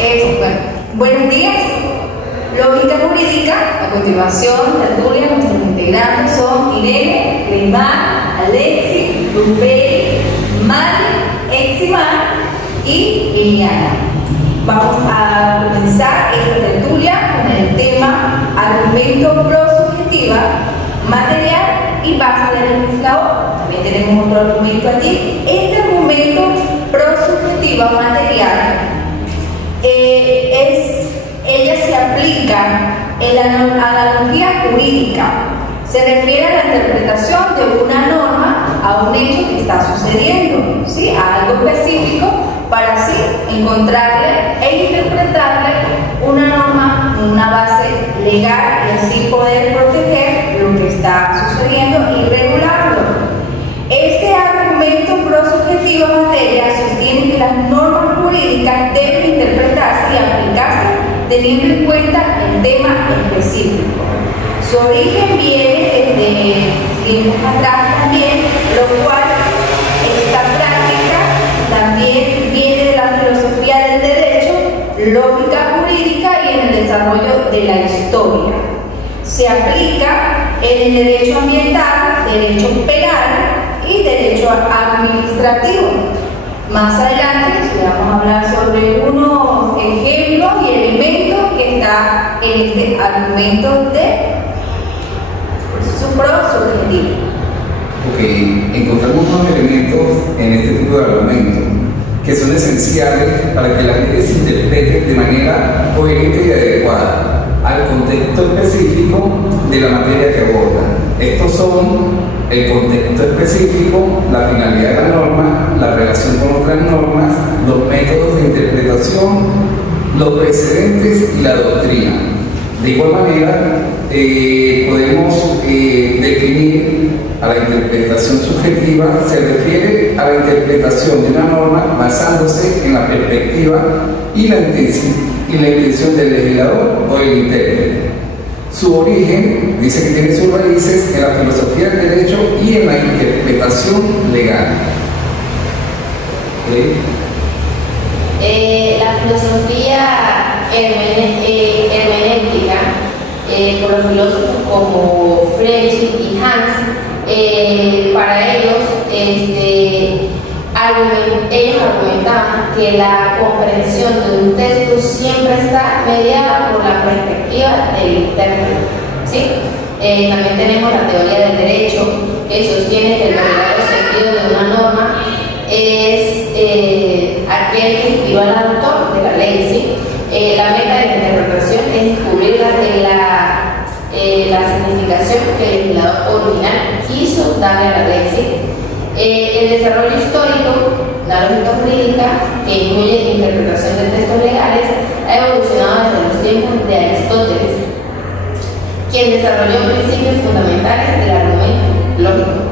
Bueno, buenos días. Lógica jurídica. A continuación, tertulia. Nuestros integrantes son Irene, Grimar, Alexi, Lupey, Mari, Eximar y Liliana. Vamos a comenzar esta tertulia con el tema argumento prosubjetiva, material y base del legislador. También tenemos otro argumento allí. Este argumento prosubjetiva material ella se aplica en la analogía jurídica. Se refiere a la interpretación de una norma a un hecho que está sucediendo, ¿sí? A algo específico, para así encontrarle e interpretarle una norma, una base legal y así poder proteger lo que está sucediendo y regularlo. Este argumento prosubjetivo en materia sostiene que las normas jurídicas deben interpretarse y aplicarse teniendo en cuenta el tema específico. Su origen viene desde tiempos atrás también, lo cual esta práctica también viene de la filosofía del derecho, lógica jurídica y en el desarrollo de la historia. Se aplica en el derecho ambiental, derecho penal y derecho administrativo. Más adelante vamos a hablar sobre unos ejemplos y elementos que están en este argumento de prosubjetivo. Ok, encontramos unos elementos en este tipo de argumentos que son esenciales para que las leyes se interpreten de manera coherente y adecuada al contexto específico de la materia que abordan. Estos son el contexto específico, la finalidad de la norma, la relación con otras normas, los métodos de interpretación, los precedentes y la doctrina. De igual manera, podemos definir a la interpretación subjetiva, se refiere a la interpretación de una norma basándose en la perspectiva y la intención del legislador o del intérprete. Su origen dice que tiene sus raíces en la filosofía del derecho y en la interpretación legal. La filosofía hermenéutica por los filósofos como Freud y Hans, para ellos argumentaban que la comprensión de un texto siempre está mediada por la perspectiva del intérprete, ¿sí? También tenemos la teoría del derecho, que sostiene que el verdadero sentido de una norma es aquel que inspiró al autor de la ley, ¿sí? La meta de la interpretación es descubrir la significación que el legislador original quiso darle a la ley, ¿sí? El desarrollo histórico, la lógica jurídica, que incluye interpretación de textos legales, ha evolucionado desde los tiempos de Aristóteles, quien desarrolló principios fundamentales del argumento lógico.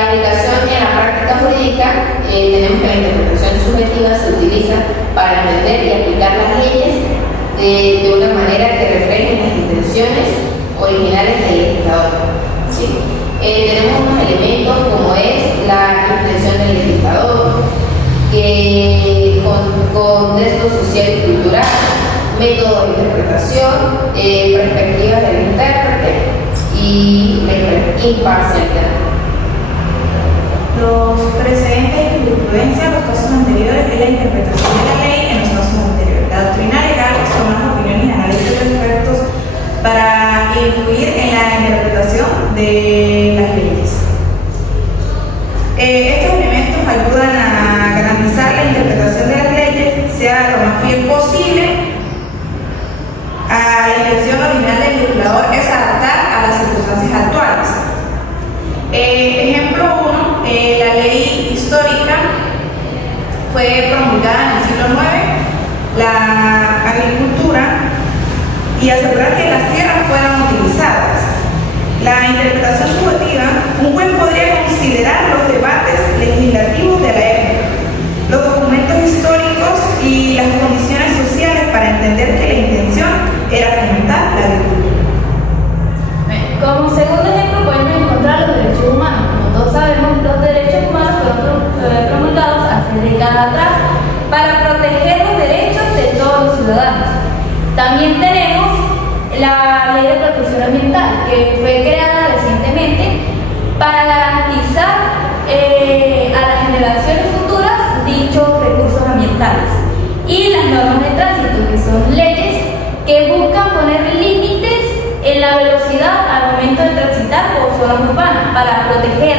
Aplicación en la práctica jurídica, tenemos que la interpretación subjetiva se utiliza para entender y aplicar las leyes de una manera que reflejen las intenciones originales del legislador, ¿sí? Tenemos unos elementos como es la intención del legislador, contexto social y cultural, método de interpretación, perspectivas del intérprete y la imparcialidad. Los precedentes y jurisprudencia en los casos anteriores es la interpretación de la ley en los casos anteriores. La doctrina legal son las opiniones y análisis expertos para influir en la interpretación de las leyes. Estos elementos ayudan a garantizar la interpretación de las leyes sea lo más fiel posible a la intención original del legislador, es adaptar a las circunstancias actuales. Ejemplo 1, la ley histórica fue promulgada en el siglo IX, la agricultura y asegurar que las tierras fueran utilizadas. La interpretación subjetiva, un juez podría considerar los debates legislativos de la época, los documentos históricos y las condiciones sociales para entender que la intención era fomentar la agricultura. Como segundo ejemplo podemos encontrar los derechos humanos. Como todos sabemos, los derechos humanos fueron promulgados hace décadas atrás para proteger ciudadanos. También tenemos la Ley de Protección Ambiental, que fue creada recientemente para garantizar a las generaciones futuras dichos recursos ambientales. Y las normas de tránsito, que son leyes que buscan poner límites en la velocidad al momento de transitar por zonas urbanas para proteger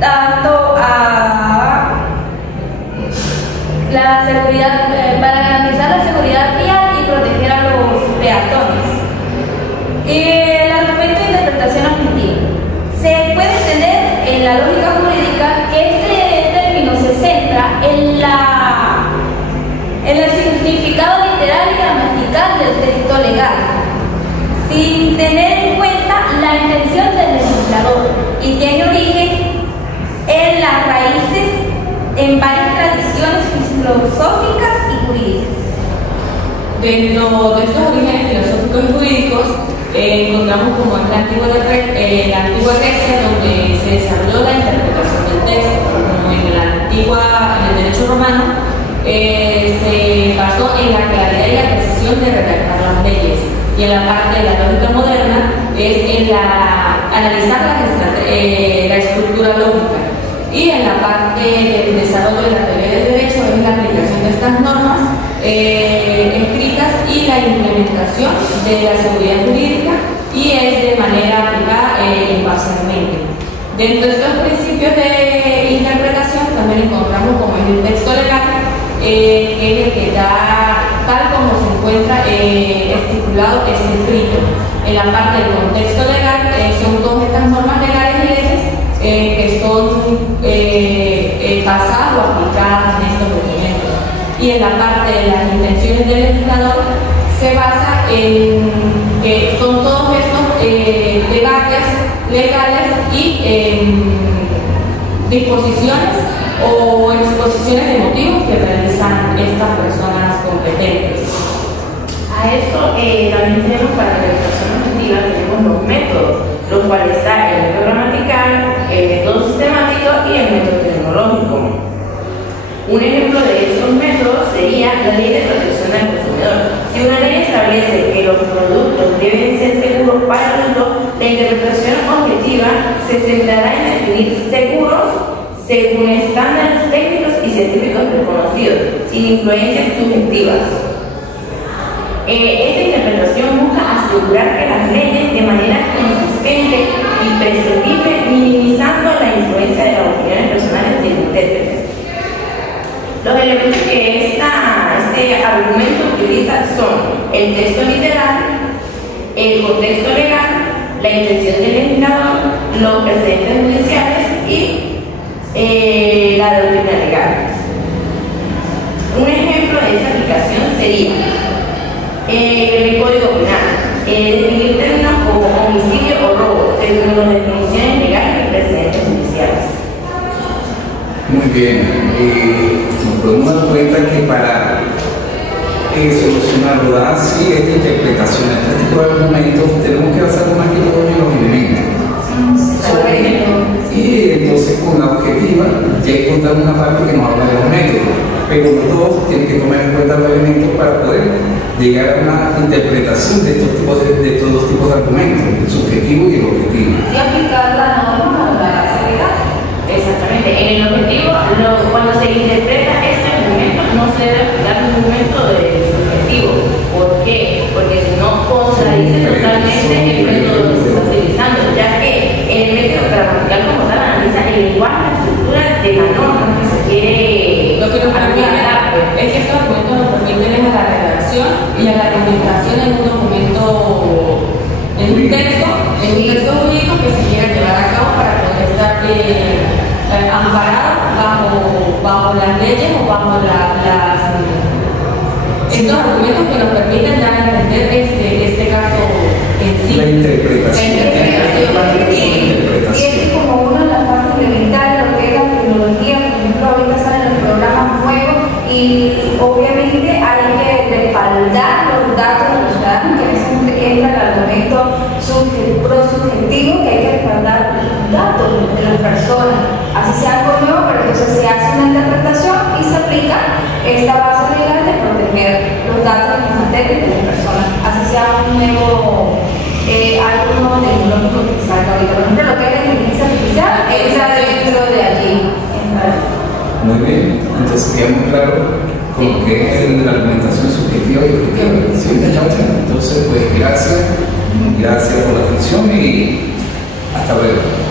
tanto a la seguridad, para garantizar la seguridad vial y proteger a los peatones. El argumento de interpretación objetiva. Se puede entender en la lógica jurídica que este término se centra en el significado literal y gramatical del texto legal, sin tener en cuenta la intención del legislador, y tiene origen en las raíces en varias tradiciones filosóficas y jurídicas. Dentro de estos orígenes filosóficos y jurídicos encontramos como en la antigua Grecia, donde se desarrolló la interpretación del texto, como en el derecho romano se basó en la claridad y la precisión de redactar las leyes, y en la parte de la lógica moderna es en analizar la estructura lógica, y en la parte del desarrollo de la teoría del derecho es la aplicación de estas normas escritas y la implementación de la seguridad jurídica, y es de manera aplicada imparcialmente. Dentro de estos principios de interpretación también encontramos como es el texto legal, que es el que da tal como se encuentra estipulado escrito. En la parte del contexto legal son todas estas normas legales y leyes que son basadas o aplicadas en estos documentos. Y en la parte de las intenciones del legislador se basa en que son todos estos debates legales y disposiciones o exposiciones de motivos que realizan estas personas competentes. A esto también tenemos para la interpretación objetiva, tenemos los métodos, los cuales está el método gramatical, el método sistemático y el método tecnológico. Un ejemplo de estos métodos sería la Ley de Protección al Consumidor. Si una ley establece que los productos deben ser seguros para el uso, la interpretación objetiva se centrará en definir seguros según estándares técnicos y científicos reconocidos, sin influencias subjetivas. Esta interpretación busca asegurar que las leyes, de manera consistente y prescindible, minimizando la influencia de las opiniones personales del intérprete. Los elementos que este argumento utiliza son el texto literal, el contexto legal, la intención del legislador, los precedentes judiciales y la doctrina legal. Un ejemplo de esta aplicación sería el Código Penal, definir términos como homicidio o robo, según las definiciones legales y precedentes judiciales. Muy bien, nos podemos dar cuenta que para solucionar así esta interpretación, este tipo de argumentos, tenemos que basarnos más que todo en los elementos. Y entonces con la objetiva ya encontramos una parte que nos habla de los métodos, pero los dos tienen que tomar en cuenta los elementos para poder llegar a una interpretación de estos dos tipos de argumentos, el subjetivo y el objetivo. Y aplicar la norma a la seguridad. Exactamente. En el objetivo, cuando se interpreta este argumento, no se debe aplicar un argumento del subjetivo. ¿Por qué? Porque si no contradice totalmente el método que se está utilizando, ya que el método gramatical como tal analiza el lenguaje, la estructura de la norma que se quiere. Lo que nos permite es que estos documentos nos permiten a la redacción y a la argumentación en un documento, en un texto jurídico que se quiera llevar a cabo para poder estar amparado bajo las leyes o bajo estos argumentos que nos permiten dar a entender este caso en sí. La interpretación. Y es como una de las partes elementales, lo que es la tecnología, por ejemplo, ahorita salen los programas nuevos y obviamente hay que respaldar los datos de los ciudadanos, que a veces entra el argumento prosubjetivo, que hay que respaldar los datos de las personas. Así sea algo nuevo, pero entonces se hace una interpretación y se aplica esta base legal de proteger los datos redes de las personas, así sea un nuevo, algo nuevo tecnológico que salga ahorita. Por ejemplo, lo que es la inteligencia artificial, entra dentro de allí. Muy bien, entonces quedamos claros con lo que es la argumentación subjetiva y objetiva. ¿Sí? Entonces, pues gracias por la atención y hasta luego.